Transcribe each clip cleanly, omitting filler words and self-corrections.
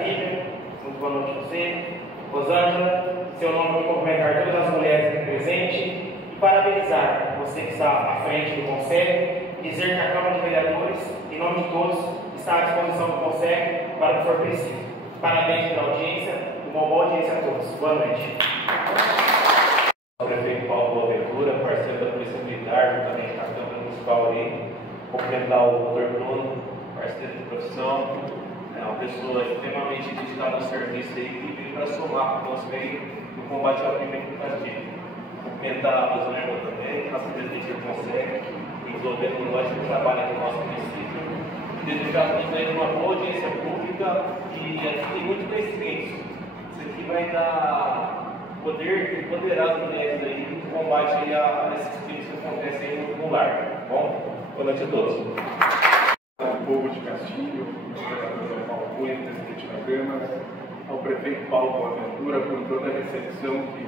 Muito boa noite a você. Rosângela, seu nome vou cumprimentar todas as mulheres aqui presentes e parabenizar você que está à frente do Conselho, dizer que a Câmara de Vereadores, em nome de todos, está à disposição do Conselho para o que for preciso. Parabéns pela audiência, uma boa audiência a todos. Boa noite. O prefeito Paulo Boaventura, parceiro da Polícia Militar, também da Câmara Municipal ali, cumprimentar o Dr. Bruno, parceiro de profissão, é uma pessoa extremamente dedicada ao serviço aí, que veio para somar com o nosso meio no combate ao crime do partido. Cumprimentar a Rosângela também, nossa presidente do Conselho, envolvendo nós que trabalha no nosso município. Desejar a todos aí uma boa audiência pública e aqui tem muito conhecimento. Isso aqui vai dar poder, empoderar as mulheres aí no combate a esses crimes que acontecem aí no lar. Tá bom? Boa noite a todos. Ao povo de Castilho, ao vereador Paulo Cunha, presidente da Câmara, ao prefeito Paulo Boaventura por toda a recepção que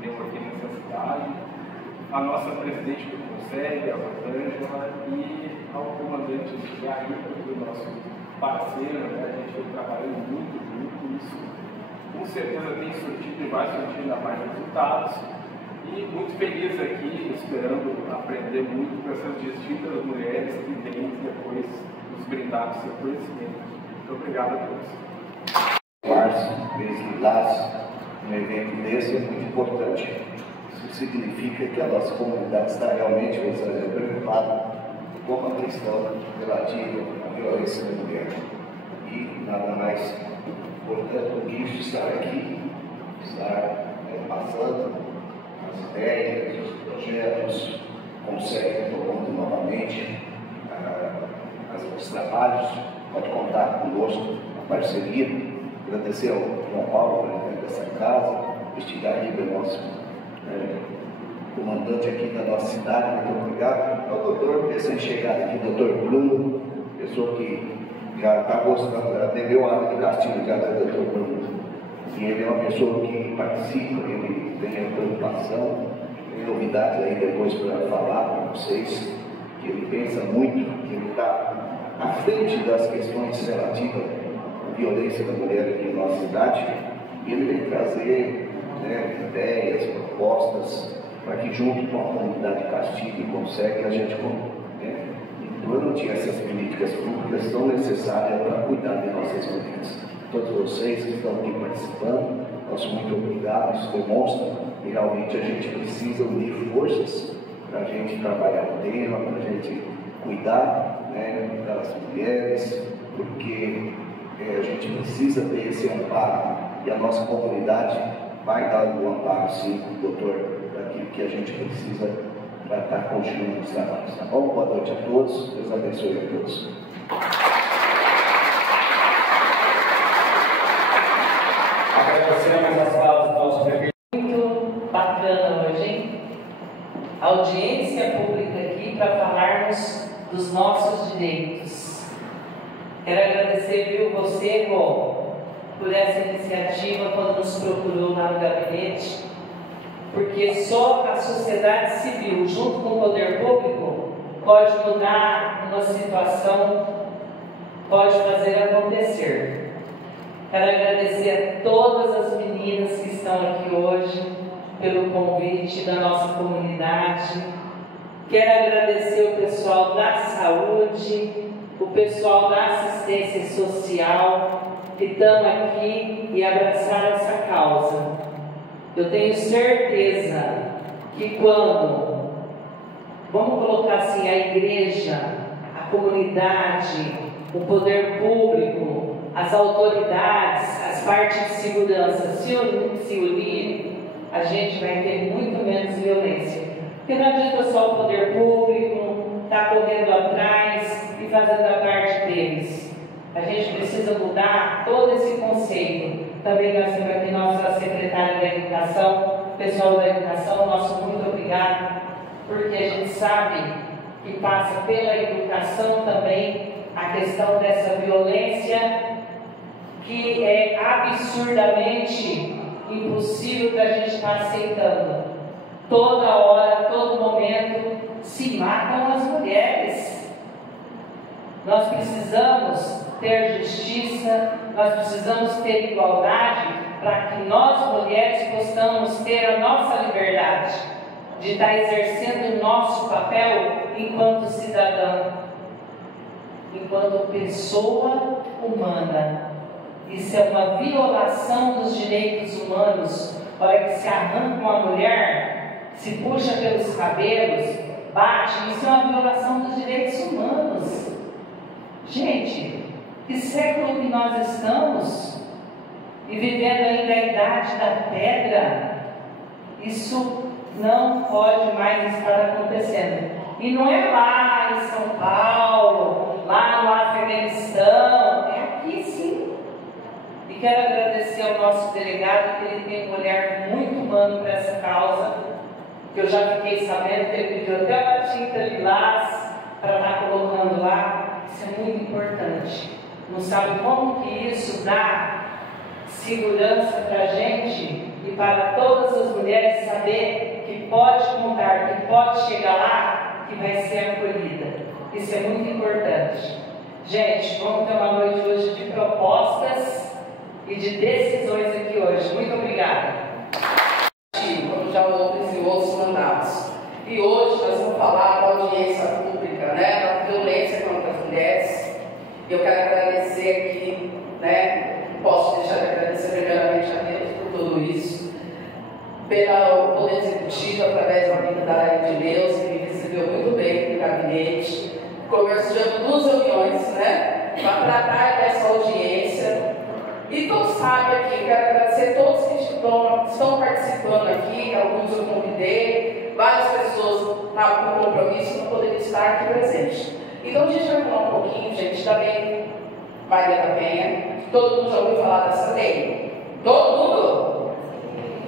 deu aqui nessa cidade, a nossa presidente do Conselho, a Rosângela, e ao comandante Jair, o nosso parceiro, né? A gente vem trabalhando muito junto, isso com certeza tem surtido e vai surtir ainda mais resultados. E muito feliz aqui, esperando aprender muito com essas distintas mulheres que vêm depois nos brindar com seu conhecimento. Muito obrigado a todos. Março, mês de laço, um evento desse é muito importante. Isso significa que a nossa comunidade está realmente preocupada com a questão relativa à violência da mulher. E nada mais importante do que isso estar aqui, estar passando as ideias, os projetos, consegue tomando novamente os trabalhos, pode contar conosco, a parceria. Agradecer ao João Paulo, presidente dessa casa, estigar aqui do nosso comandante aqui da nossa cidade, muito obrigado. Ao doutor, recém-chegado aqui, doutor Bruno, pessoa que já está gostando, já teve o ano de Castilho, já do doutor Bruno. E ele é uma pessoa que participa, ele tem a preocupação, tem novidades aí depois para falar para vocês, que ele pensa muito, que ele está à frente das questões relativas à violência da mulher aqui na nossa cidade, e ele vem trazer ideias, propostas, para que junto com a comunidade de Castilho consegue a gente implante essas políticas públicas tão necessárias para cuidar de nossas mulheres. Todos vocês que estão aqui participando, nosso muito obrigado. Isso demonstra que realmente a gente precisa unir forças para a gente trabalhar o tema, para a gente cuidar das mulheres, porque a gente precisa ter esse amparo e a nossa comunidade vai dar o amparo, sim, doutor, daquilo que a gente precisa para estar continuando os trabalhos. Tá bom? Boa noite a todos, Deus abençoe a todos. Agradecemos as palavras do nosso prefeito. Muito bacana hoje, hein? Audiência pública aqui para falarmos dos nossos direitos. Quero agradecer, viu, você, Rô, por essa iniciativa quando nos procurou lá no gabinete, porque só a sociedade civil, junto com o poder público, pode mudar uma situação, pode fazer acontecer. Quero agradecer a todas as meninas que estão aqui hoje pelo convite da nossa comunidade. Quero agradecer o pessoal da saúde, o pessoal da assistência social que estão aqui e abraçaram essa causa. Eu tenho certeza que quando, vamos colocar assim, a igreja, a comunidade, o poder público, as autoridades, as partes de segurança se unirem, a gente vai ter muito menos violência. Porque não adianta só o poder público estar correndo atrás e fazendo a parte deles. A gente precisa mudar todo esse conceito. Também nós temos aqui nossa secretária da Educação, pessoal da Educação, nosso muito obrigado, porque a gente sabe que passa pela educação também a questão dessa violência que é absurdamente impossível que a gente está aceitando. Toda hora, todo momento, se matam as mulheres. Nós precisamos ter justiça, nós precisamos ter igualdade para que nós, mulheres, possamos ter a nossa liberdade de estar exercendo o nosso papel enquanto cidadã, enquanto pessoa humana. Isso é uma violação dos direitos humanos. A hora que se arranca uma mulher, se puxa pelos cabelos, bate, isso é uma violação dos direitos humanos. Gente, que século que nós estamos? E vivendo ainda a idade da pedra, isso não pode mais estar acontecendo. E não é lá em São Paulo, lá no Afeganistão, é aqui sim. E quero agradecer ao nosso delegado, que ele tem um olhar muito humano para essa causa, que eu já fiquei sabendo que ele pediu até uma tinta lilás para estar colocando lá. Isso é muito importante. Não sabe como que isso dá segurança para a gente e para todas as mulheres saber que pode contar, que pode chegar lá, que vai ser acolhida. Isso é muito importante. Gente, vamos ter uma noite hoje de propostas e de decisões aqui hoje. Muito obrigada. Como já houve em outros mandatos. E hoje nós vamos falar da audiência pública, né, da violência contra as mulheres. Eu quero agradecer aqui, né, não posso deixar de agradecer primeiramente a Deus por tudo isso, pelo Poder Executivo, através da vida da área de Deus, que me recebeu muito bem no gabinete. Conversamos 2 reuniões, né, para tratar dessa audiência. E todos sabem aqui, quero agradecer a todos que estão participando aqui, alguns eu convidei, várias pessoas estavam com compromisso não poderiam estar aqui presentes. Então a gente vai falar um pouquinho, gente, também Maria da Penha. Todo mundo já ouviu falar dessa lei? Todo mundo?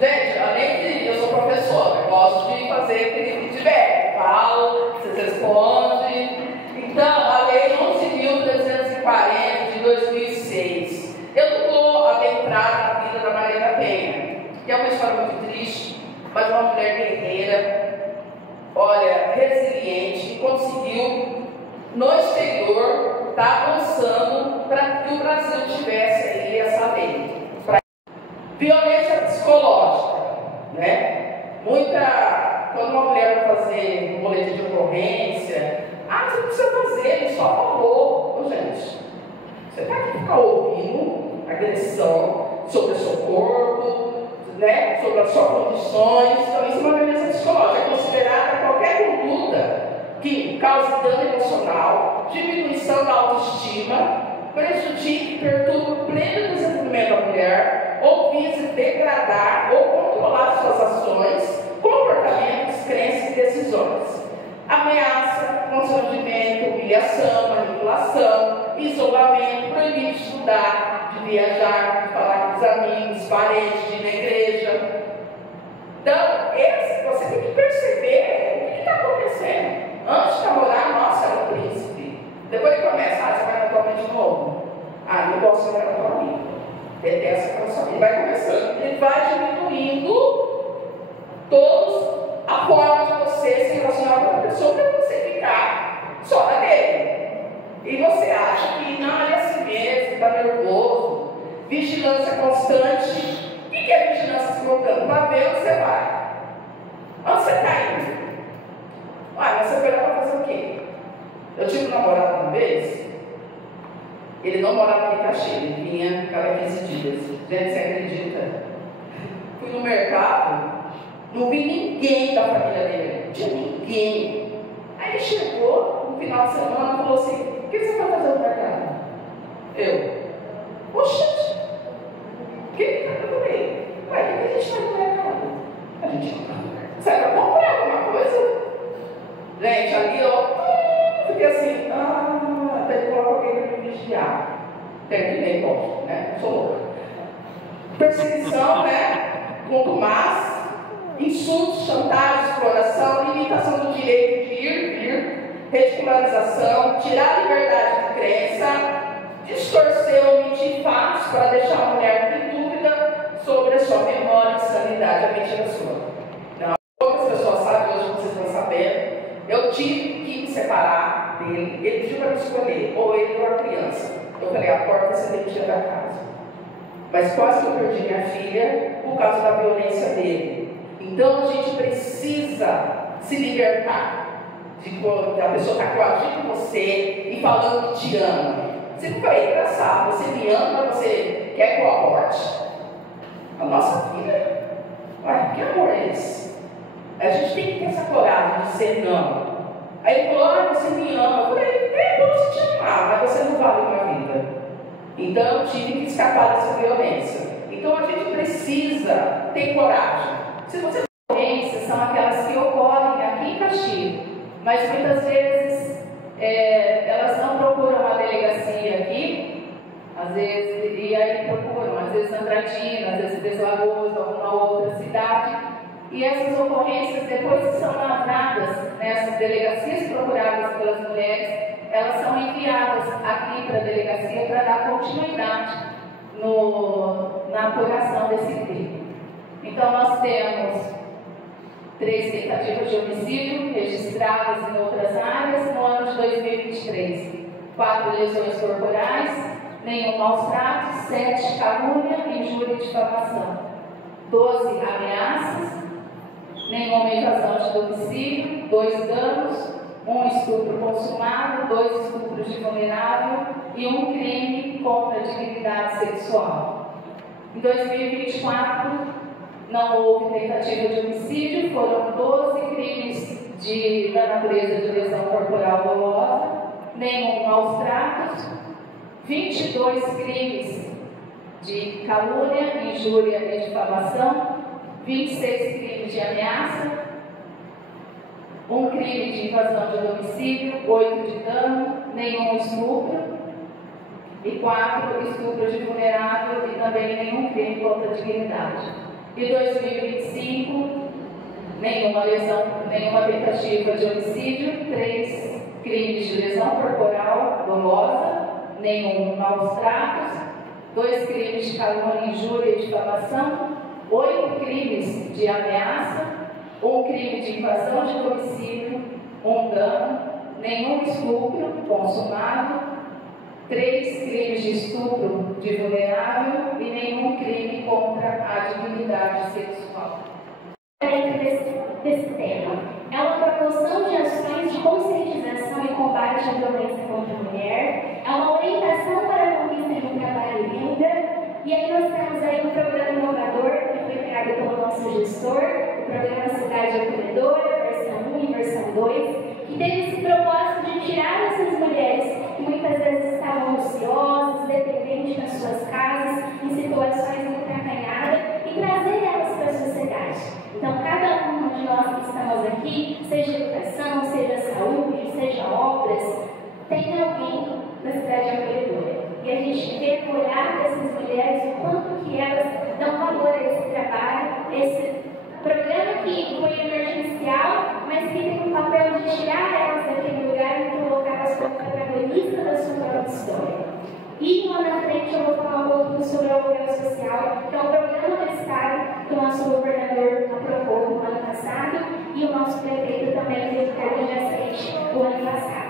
Gente, além de eu sou professora, eu gosto de fazer aquele feedback, falo, vocês respondem. Então, a lei 11.340 de 2006. Eu não vou adentrar na vida da Maria da Penha, que é uma história muito triste, mas uma mulher guerreira, olha, resiliente, que conseguiu, no exterior, estar avançando para que o Brasil tivesse aí essa lei. Violência psicológica, né? Quando uma mulher vai fazer um boletim de ocorrência, você não precisa fazer, ele só falou. Gente, você tem que ficar ouvindo agressão sobre o seu corpo, né? Sobre as suas condições. Então, isso é uma violência psicológica. É considerada qualquer conduta que cause dano emocional, diminuição da autoestima, prejudique e perturbe o pleno desenvolvimento da mulher, ou vise degradar ou controlar suas ações, comportamentos, crenças e decisões. Ameaça, constrangimento, humilhação, manipulação, isolamento, proibir de estudar, de viajar, de falar com os amigos, parentes, de ir na igreja. Então, você tem que perceber o que está acontecendo. Antes de namorar, nossa, era um príncipe. Depois ele começa, você vai na tua mente de novo. Não posso ser na tua amiga. Detesta aquela sua amiga. Vai começando. Ele vai diminuindo todos a forma de você se relacionar com a pessoa para você ficar só na dele. E você acha que não é assim mesmo, está nervoso. Vigilância constante. O que é vigilância constante? Para ver onde você vai. Onde você está indo? Mas você foi lá para fazer o quê? Eu tive um namorado uma vez, ele não morava aqui em Caxias, ele vinha cada 15 dias. Gente, você acredita? Fui no mercado, não vi ninguém da família dele, não tinha ninguém. Aí ele chegou no final de semana e falou assim: o que você vai fazer no mercado? Oxe, o que eu falei? O que a gente faz no mercado? A gente sai para comprar alguma coisa. Gente, ali eu fiquei assim, até que colocar alguém para me vigiar. Terminei, bom, né? Sou louca. Perseguição, né? Contumaz, insultos, chantagem, exploração, limitação do direito de ir e vir, ridicularização, tirar a liberdade de crença, distorcer ou omitir fatos para deixar a mulher em dúvida sobre a sua memória de sanidade, a mentira sua. Não, poucas pessoas sabem, hoje vocês estão sabendo, eu tive que me separar dele, ele pediu para me escolher, ou ele ou a criança. Eu Eu falei, a porta você tem que tirar da casa. Mas quase que eu perdi minha filha por causa da violência dele. Então a gente precisa se libertar. A pessoa está coagindo você e falando que te ama. Você fica aí engraçado, você me ama, você quer que eu aborte? A nossa filha, ué, que amor é esse? A gente tem que ter essa coragem de ser não. Aí ele falou, ah, você me ama. Eu falei, eu posso te amar, mas você não vale uma vida. Então eu tive que escapar dessa violência. Então a gente precisa ter coragem. Se você violências são aquelas que ocorrem aqui em Caxias, mas muitas vezes elas não procuram a delegacia aqui, às vezes, e aí procuram, às vezes Andradina, às vezes Deslagoas, alguma outra cidade, e essas ocorrências, depois que são lavradas nessas delegacias procuradas pelas mulheres, elas são enviadas aqui para a delegacia para dar continuidade na apuração desse crime. Então nós temos 3 tentativas de homicídio registradas em outras áreas no ano de 2023. 4 lesões corporais, nenhum maus tratos, 7 calúnia, injúria e difamação. 12 ameaças, nenhuma invasão de domicílio, 2 danos, 1 estupro consumado, 2 estupros de vulnerável e 1 crime contra a dignidade sexual. Em 2024, não houve tentativa de homicídio, foram 12 crimes da natureza de lesão corporal dolosa, nenhum maus tratos, 22 crimes de calúnia, injúria e difamação, 26 crimes de ameaça, 1 crime de invasão de domicílio, 8 de dano, nenhum estupro e 4 estupros de vulnerável e também nenhum crime contra a dignidade. Em 2025, nenhuma lesão, nenhuma tentativa de homicídio, 3 crimes de lesão corporal dolosa, nenhum maus tratos, 2 crimes de calúnia, injúria e difamação, 8 crimes de ameaça, 1 crime de invasão de domicílio, 1 dano, nenhum estupro consumado, 3 crimes de estupro de vulnerável e nenhum crime contra a dignidade sexual. Desse tema é uma promoção de ações de conscientização e combate à violência contra a mulher, é uma orientação para a conquista de um trabalho e renda, e aí nós temos aí um programa inovador que foi criado pelo nosso gestor, o programa Cidade Acolhedora, versão 1 e versão 2, que teve esse propósito de tirar essas mulheres que muitas vezes estavam ociosas, dependentes nas suas casas, em situações muito acanhadas, e trazer elas para a sociedade. Então, cada um de nós que estamos aqui, seja educação, seja saúde, seja obras, tem alguém na Cidade Acolhedora. E a gente vê o olhar dessas mulheres, o quanto que elas dão valor a esse trabalho, esse programa que foi emergencial, mas que tem um papel de tirar elas daquele lugar e colocá-las como protagonistas da sua própria história. E lá na frente eu vou falar um pouquinho sobre o apoio social, que é um programa do Estado que o nosso governador aprovou no ano passado e o nosso prefeito também fez o termo de aceite no ano passado.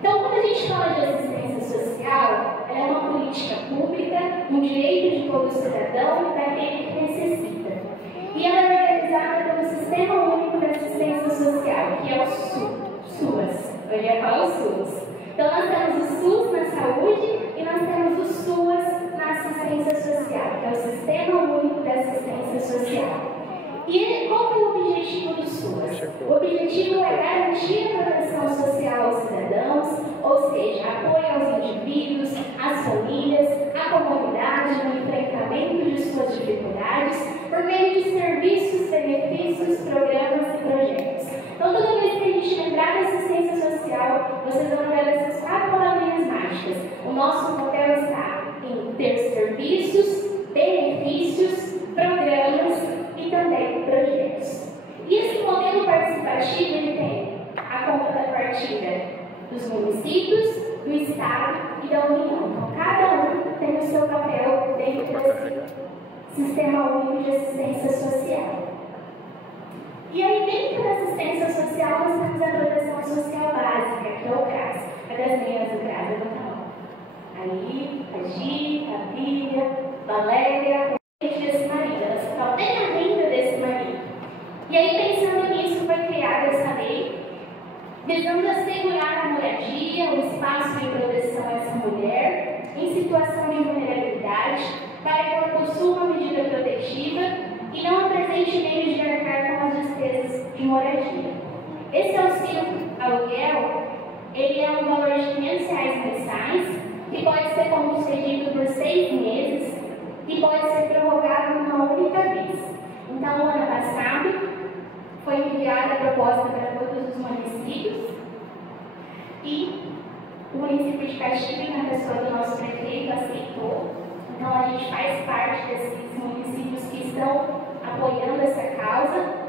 Então, quando a gente fala de assistência social, ela é uma política pública, um direito de todo cidadão e daquele que necessita. E ela é realizada pelo Sistema Único de Assistência Social, que é o SUAS. Eu ia falar o SUS. Então, nós temos o SUS na saúde e nós temos o SUAS na assistência social, que é o Sistema Único de Assistência Social. E qual é o objetivo do SUAS? O objetivo é garantir a proteção social aos cidadãos, ou seja, apoio aos indivíduos, às famílias, à comunidade no enfrentamento de suas dificuldades, por meio de serviços, benefícios, programas e projetos. Então, toda vez que a gente lembrar da assistência social, vocês vão ver essas 4 palavrinhas mágicas. O nosso papel está em ter serviços, benefícios, programas e também projetos. E esse modelo participativo ele tem a contrapartida dos municípios, do Estado e da União. Então, cada um tem o seu papel dentro desse Sistema Único de Assistência Social. E aí, dentro da assistência social, nós temos a proteção social básica, que é o CRAS. Cadê as meninas do CRAS? Levanta a mão. Ali, a Gi, a Bíblia, a Valéria, o desse marido. Elas falam, tem a renda desse marido. E aí, pensando nisso, foi criada essa lei, visando assegurar a moradia, o espaço de proteção a essa mulher, em situação de vulnerabilidade, para que ela possua uma medida protetiva e não apresente meios de arcar com as despesas de moradia. Esse auxílio aluguel, ele é um valor de R$500 mensais, que pode ser concedido por 6 meses e pode ser prorrogado uma única vez. Então, no ano passado, foi enviada a proposta para todos os municípios e o município de Caxias, na pessoa do nosso prefeito, aceitou. Então, a gente faz parte desses municípios que estão apoiando essa causa.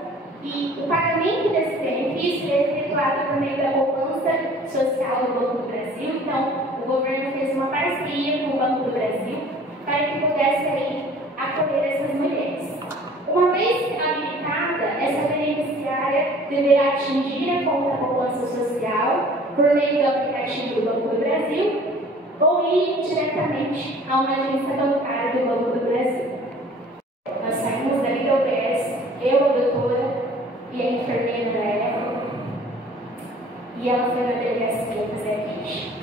E o pagamento desse benefício é efetuado por meio da poupança social do Banco do Brasil. Então, o governo fez uma parceria com o Banco do Brasil para que pudesse aí acolher essas mulheres. Uma vez habilitada, essa beneficiária deverá atingir a conta poupança social por meio do aplicativo do Banco do Brasil ou ir diretamente a uma agência bancária do Banco do Brasil. Nós saímos dali do UBS, eu, a doutora e a enfermeira da época, e ela foi na delegacia do Zé Piche.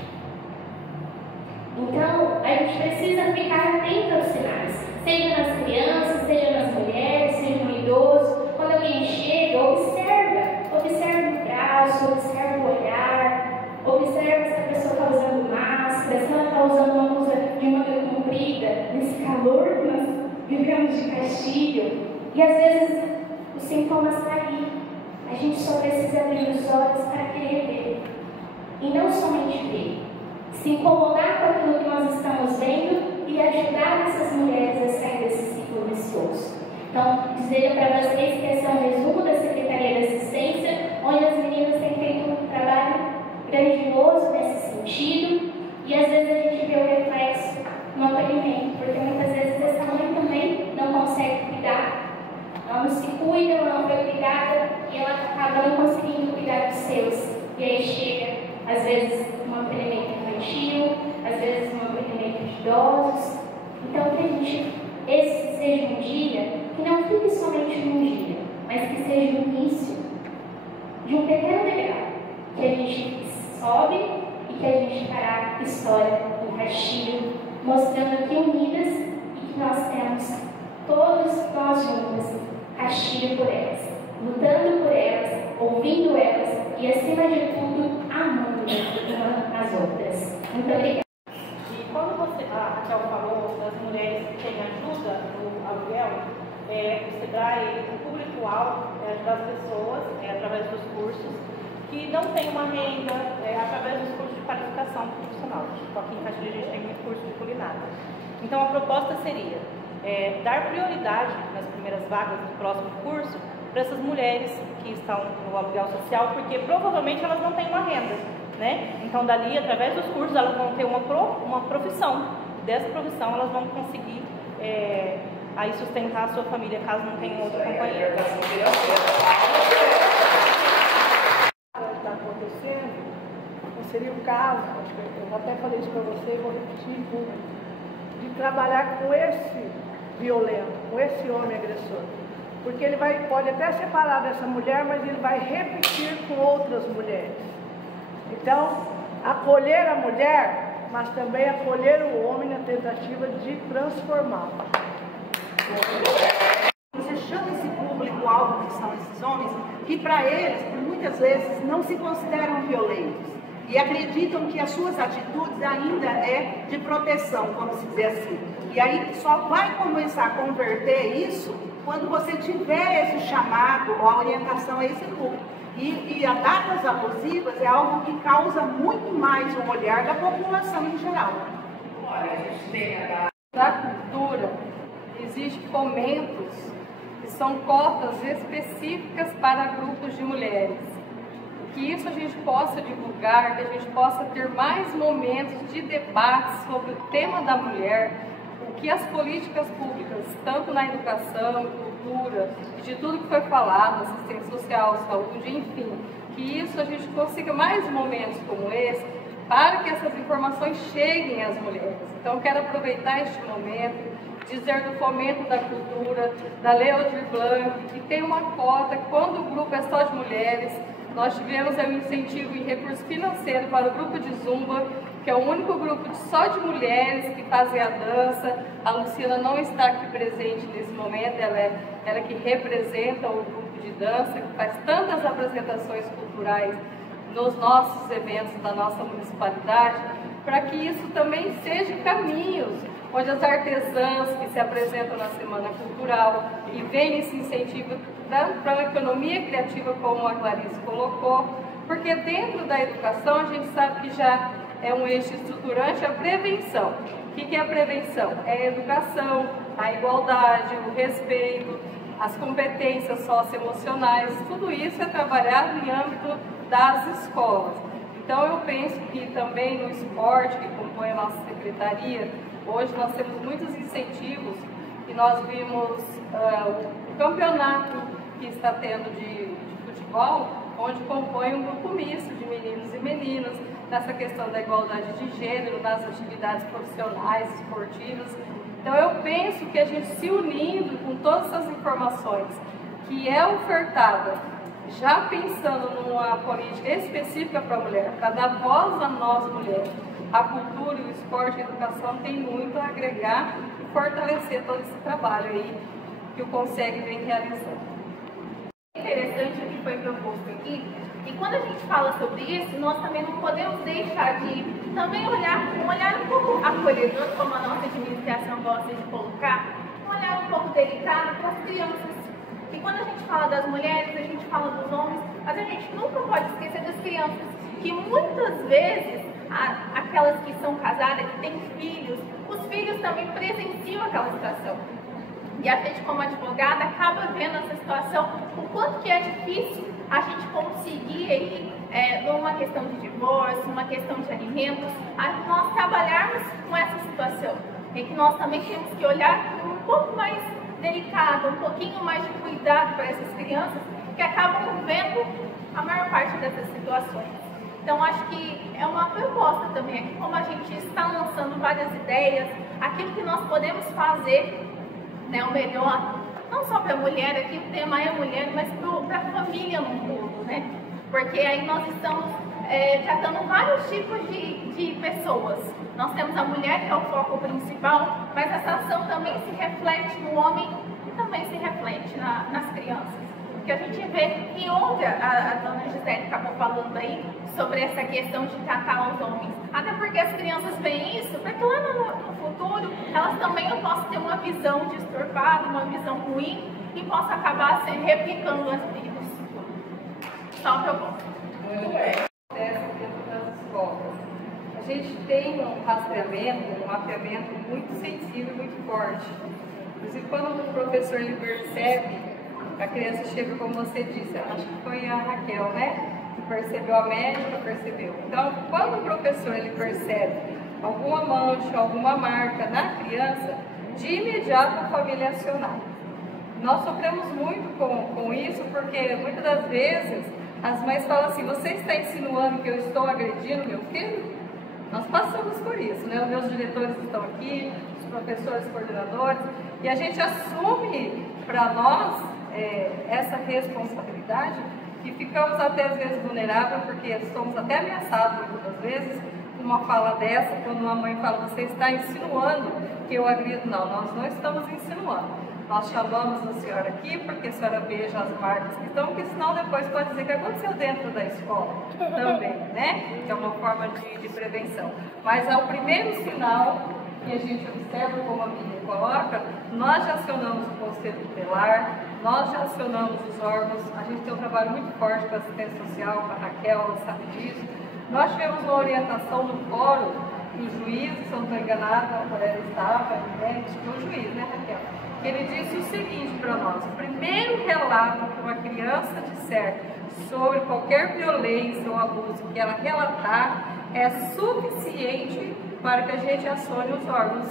Então, a gente precisa ficar atento aos sinais, seja nas crianças, seja nas mulheres, seja no idoso. Quando alguém chega, observa o braço, observa o olhar, observa se a pessoa está usando máscara, se ela está usando uma blusa de manga comprida, nesse calor que nós vivemos de Castilho. E às vezes os sintomas estão aí. A gente só precisa abrir os olhos para querer ver. E não somente ver. Se incomodar com aquilo que nós estamos vendo e ajudar essas mulheres a sair desse ciclo vicioso. Então, dizer para vocês que esse é um resumo da Secretaria de Assistência, onde as meninas têm feito um trabalho grandioso nesse sentido, e às vezes a gente vê o reflexo no acolhimento, porque muitas vezes essa mãe também não consegue cuidar, ela não se cuida, ela não foi cuidada, e ela acaba não conseguindo cuidar dos seus. E aí chega, às vezes, um acolhimento infantil, às vezes um acolhimento de idosos. Então, que esse seja um dia que não fique somente num dia, mas que seja o início de um pequeno degrau, que a gente sobe e que a gente fará história em Castilho, mostrando que unidas e que nós temos, todos nós juntas, Castilho por elas, lutando por elas, ouvindo elas e, acima de tudo, amando umas às outras. Muito obrigada. E quando a Raquel falou das mulheres que têm ajuda no aluguel, o SEBRAE, o público-alvo é ajudar as pessoas através dos cursos que não têm uma renda, através dos cursos de qualificação profissional. Aqui em Castilho a gente tem muito curso de culinária. Então a proposta seria dar prioridade nas primeiras vagas do próximo curso para essas mulheres que estão no aluguel social, porque provavelmente elas não têm uma renda, né? Então dali, através dos cursos, elas vão ter uma profissão. Dessa profissão elas vão conseguir aí sustentar a sua família, caso não tenham outro companheiro. Está acontecendo, não seria o caso, eu até falei isso para você e vou repetir tudo, de trabalhar com esse violento, com esse homem agressor. Porque ele pode até separar dessa mulher, mas ele vai repetir com outras mulheres. Então, acolher a mulher, mas também acolher o homem na tentativa de transformá-lo. Você chama esse público-alvo que são esses homens, que para eles, muitas vezes, não se consideram violentos. E acreditam que as suas atitudes ainda é de proteção, vamos dizer assim. E aí só vai começar a converter isso quando você tiver esse chamado ou a orientação a esse público. E as datas abusivas é algo que causa muito mais o olhar da população em geral. Olha, a gente tem da cultura, existem fomentos que são cotas específicas para grupos de mulheres. Que isso a gente possa divulgar, que a gente possa ter mais momentos de debate sobre o tema da mulher, o que as políticas públicas, tanto na educação, cultura, e de tudo que foi falado, assistência social, saúde, enfim, que isso a gente consiga mais momentos como esse, para que essas informações cheguem às mulheres. Então, quero aproveitar este momento, dizer do fomento da cultura, da Lei Aldir Blanc, que tem uma cota, quando o grupo é só de mulheres, nós tivemos um incentivo em recurso financeiro para o grupo de Zumba, que é o único grupo só de mulheres que fazem a dança. A Luciana não está aqui presente nesse momento, ela que representa o grupo de dança, que faz tantas apresentações culturais nos nossos eventos da nossa municipalidade, para que isso também seja caminhos, onde as artesãs que se apresentam na Semana Cultural e vem esse incentivo para a economia criativa, como a Clarice colocou, porque dentro da educação a gente sabe que já é um eixo estruturante a prevenção. O que é a prevenção? É a educação, a igualdade, o respeito, as competências socioemocionais, tudo isso é trabalhado em âmbito das escolas. Então eu penso que também no esporte, que compõe a nossa secretaria, hoje nós temos muitos incentivos e nós vimos o campeonato que está tendo de futebol, onde compõe um grupo misto de meninos e meninas, nessa questão da igualdade de gênero, nas atividades profissionais, esportivas. Então eu penso que a gente se unindo com todas essas informações que é ofertada, já pensando numa política específica para a mulher, para dar voz a nós mulheres, a cultura, o esporte e a educação tem muito a agregar e fortalecer todo esse trabalho aí que o Conseg vem realizando. Interessante o que foi proposto aqui, e quando a gente fala sobre isso, nós também não podemos deixar de também olhar com um olhar um pouco acolhedor, como a nossa administração gosta de colocar, um olhar um pouco delicado para as crianças. E quando a gente fala das mulheres, a gente fala dos homens, mas a gente nunca pode esquecer das crianças, que muitas vezes, aquelas que são casadas, que têm filhos, os filhos também presenciam aquela situação. E a gente, como advogada, acaba vendo essa situação, o quanto que é difícil a gente conseguir aí, numa questão de divórcio, uma questão de alimentos, nós trabalharmos com essa situação. E que nós também temos que olhar um pouco mais delicado, um pouquinho mais de cuidado para essas crianças que acabam vendo a maior parte dessas situações. Então, acho que é uma proposta também aqui, como a gente está lançando várias ideias, aquilo que nós podemos fazer, né, o melhor, não só para a mulher, aqui o tema é mulher, mas para a família no todo, né? Porque aí nós estamos tratando vários tipos de pessoas. Nós temos a mulher, que é o foco principal, mas essa ação também se reflete no homem e também se reflete nas crianças. Porque a gente vê, e ontem a dona Gisele acabou falando aí sobre essa questão de tratar os homens. Até porque as crianças veem isso, porque lá no futuro elas também não possam ter uma visão distorcada, uma visão ruim e possa acabar se replicando as vidas. Só o que eu posso. Dentro das escolas. A gente tem um rastreamento, um mapeamento muito sensível e muito forte. Inclusive, quando o professor ele percebe, a criança chega, como você disse, acho que foi a Raquel, né? Que percebeu, a médica percebeu. Então, quando o professor ele percebe alguma mancha, alguma marca na criança, de imediato a família é acionada. Nós sofremos muito com isso, porque muitas das vezes as mães falam assim: você está insinuando que eu estou agredindo meu filho? Nós passamos por isso, né? Os meus diretores estão aqui, os professores coordenadores, e a gente assume para nós essa responsabilidade e ficamos até às vezes vulneráveis, porque somos até ameaçados muitas vezes com uma fala dessa, quando uma mãe fala: você está insinuando que eu agrido. Não, nós não estamos insinuando. Nós chamamos a senhora aqui porque a senhora veja as marcas que estão, porque senão depois pode dizer que aconteceu dentro da escola também, né? Que é uma forma de prevenção. Mas é o primeiro sinal que a gente observa, como a Miriam coloca, nós já acionamos o Conselho Tutelar, nós já acionamos os órgãos, a gente tem um trabalho muito forte com a assistência social, com a Raquel, ela sabe disso. Nós tivemos uma orientação no fórum, que o juiz, se eu não estou enganada, a Aurélia estava, né? Foi o juiz, né, Raquel? Ele disse o seguinte para nós: o primeiro relato que uma criança disser sobre qualquer violência ou abuso que ela relatar é suficiente para que a gente acione os órgãos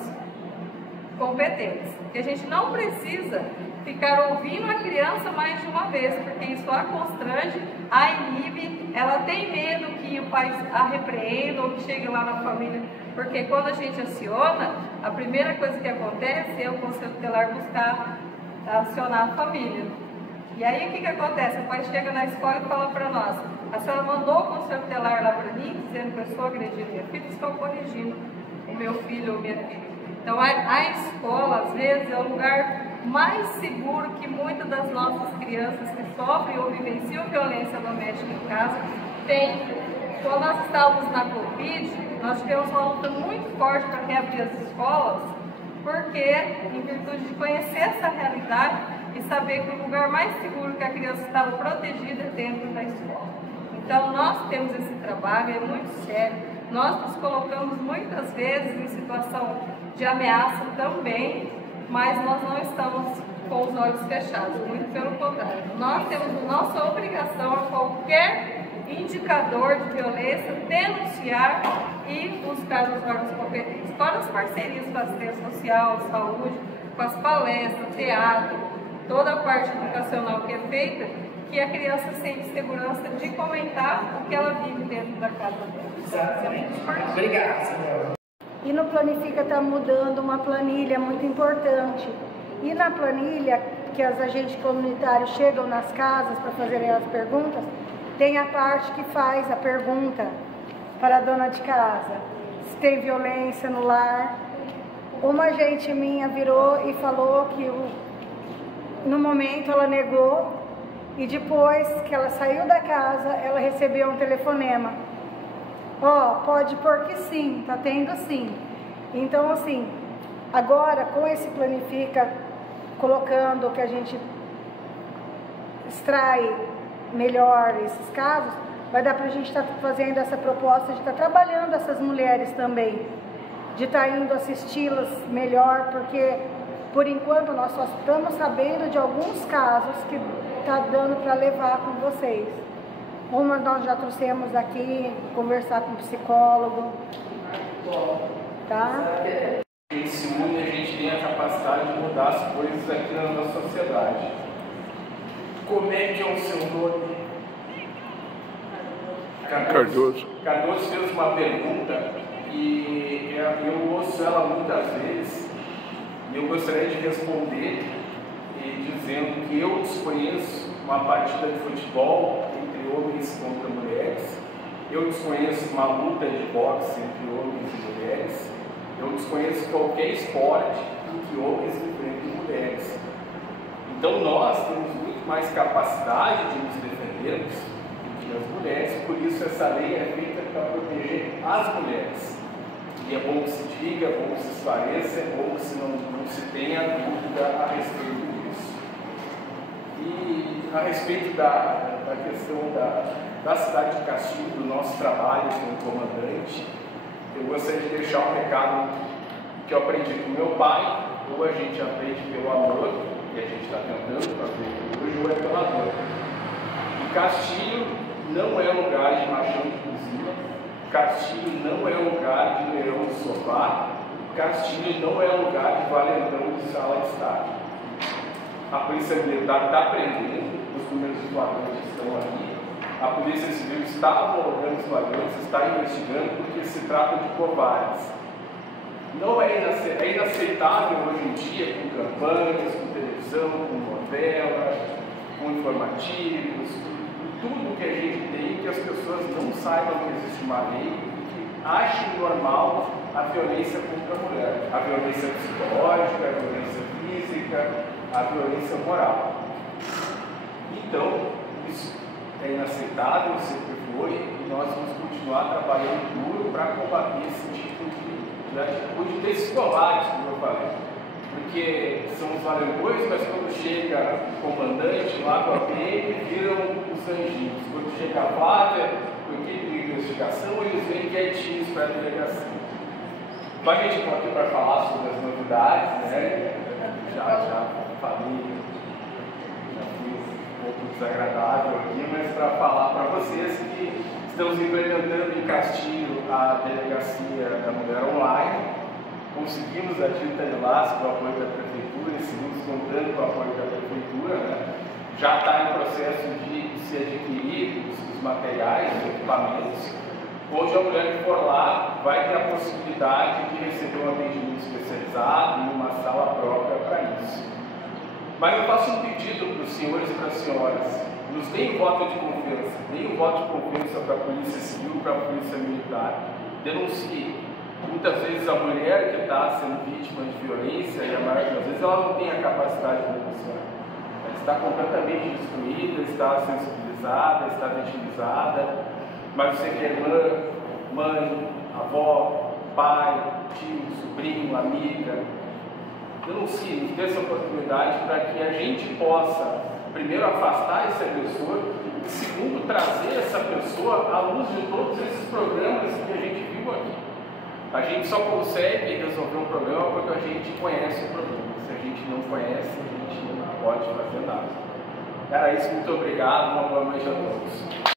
competentes. Porque a gente não precisa ficar ouvindo a criança mais de uma vez, porque isso a constrange, a inibe, ela tem medo que o pai a repreenda ou que chegue lá na família, porque quando a gente aciona, a primeira coisa que acontece é o conselho tutelar buscar acionar a família. E aí o que acontece? O pai chega na escola e fala para nós: a senhora mandou o conselho tutelar lá para mim, dizendo que eu estou agredindo minha filha, estou corrigindo o meu filho ou minha filha. Então a escola, às vezes, é o lugar mais seguro que muitas das nossas crianças que sofrem ou vivenciam violência doméstica em casa têm. Quando nós estávamos na Covid, nós tivemos uma luta muito forte para reabrir as escolas, porque, em virtude de conhecer essa realidade e saber que o lugar mais seguro que a criança estava protegida é dentro da escola. Então, nós temos esse trabalho, é muito sério. Nós nos colocamos muitas vezes em situação de ameaça também, mas nós não estamos com os olhos fechados, muito pelo contrário. Nós temos nossa obrigação a qualquer indicador de violência denunciar e buscar os órgãos competentes. Fora as parcerias com a assistência social, saúde, com as palestras, teatro, toda a parte educacional que é feita, que a criança sente segurança de comentar o que ela vive dentro da casa dela. Exatamente. Obrigada. E no Planifica está mudando uma planilha muito importante. E na planilha, que os agentes comunitários chegam nas casas para fazerem as perguntas, tem a parte que faz a pergunta para a dona de casa, se tem violência no lar. Uma agente minha virou e falou que no momento ela negou, e depois que ela saiu da casa, ela recebeu um telefonema. Pode pôr que sim, tá tendo sim. Então, assim, agora com esse Planifica, colocando que a gente extrai melhor esses casos, vai dar pra gente estar fazendo essa proposta de estar trabalhando essas mulheres também, de estar indo assisti-las melhor, porque por enquanto nós só estamos sabendo de alguns casos que tá dando para levar com vocês. Uma nós já trouxemos aqui, conversar com o psicólogo, tá? A gente se une, a gente tem a capacidade de mudar as coisas aqui na nossa sociedade. Como é que é o seu nome? Cardoso. Cardoso fez uma pergunta e eu ouço ela muitas vezes e eu gostaria de responder dizendo que eu desconheço uma partida de futebol entre homens contra mulheres, eu desconheço uma luta de boxe entre homens e mulheres, eu desconheço qualquer esporte em que homens enfrentam mulheres. Então nós temos muito mais capacidade de nos defendermos do que as mulheres, por isso essa lei é feita para proteger as mulheres. E é bom que se diga, é bom que se esclareça, é bom que não se tenha dúvida a respeito disso. E a respeito da questão da cidade de Castilho, do nosso trabalho como comandante, eu gostaria de deixar um recado que eu aprendi com meu pai, ou a gente aprende pelo amor, que a gente está tentando fazer hoje, ou é pela dor. E Castilho não é lugar de machão de cozinha, Castilho não é lugar de leão de sofá, Castilho não é lugar de valentão de sala de estar. A Polícia Militar está prendendo, os números de flagrantes estão aqui, a Polícia Civil está abordando os flagrantes, está investigando, porque se trata de covardes. Não é inaceitável hoje em dia, com campanhas, com televisão, com novela, com informativos, tudo que a gente tem, que as pessoas não saibam que existe uma lei e que achem normal a violência contra a mulher, a violência psicológica, a violência física, a violência moral. Então, isso é inaceitável, sempre foi, e nós vamos continuar trabalhando duro para combater esse tipo de atitude desses covardes, como eu falei. Porque são os valentões, mas quando chega o comandante lá com a PM, viram os anjinhos. Quando chega a Flávia, com a equipe de investigação, eles vêm quietinhos para a delegacia. Mas a gente está aqui para falar sobre as novidades, né? Já falei, já fui um pouco desagradável aqui, mas para falar para vocês que estamos implementando em Castilho a delegacia da mulher online. conseguimos a Tinta Elas com o apoio da Prefeitura e seguimos contando com o apoio da Prefeitura, né? Já está em processo de se adquirir os materiais, os equipamentos. Hoje a mulher que for lá vai ter a possibilidade de receber um atendimento especializado e uma sala própria para isso. Mas eu faço um pedido para os senhores e para as senhoras: nos deem voto de confiança, deem um voto de confiança para a Polícia Civil, para a Polícia Militar, denuncie. Muitas vezes a mulher que está sendo vítima de violência, e a maioria das vezes ela não tem a capacidade de denunciar. Ela está completamente destruída, está sensibilizada, está vitimizada, mas você que é irmã, mãe, avó, pai, tio, sobrinho, amiga, denuncie, nos dê essa oportunidade para que a gente possa, primeiro, afastar esse agressor e, segundo, trazer essa pessoa à luz de todos esses programas que a gente viu aqui. A gente só consegue resolver um problema porque a gente conhece o problema. Se a gente não conhece, a gente não pode fazer nada. Era isso, muito obrigado, uma boa noite a todos.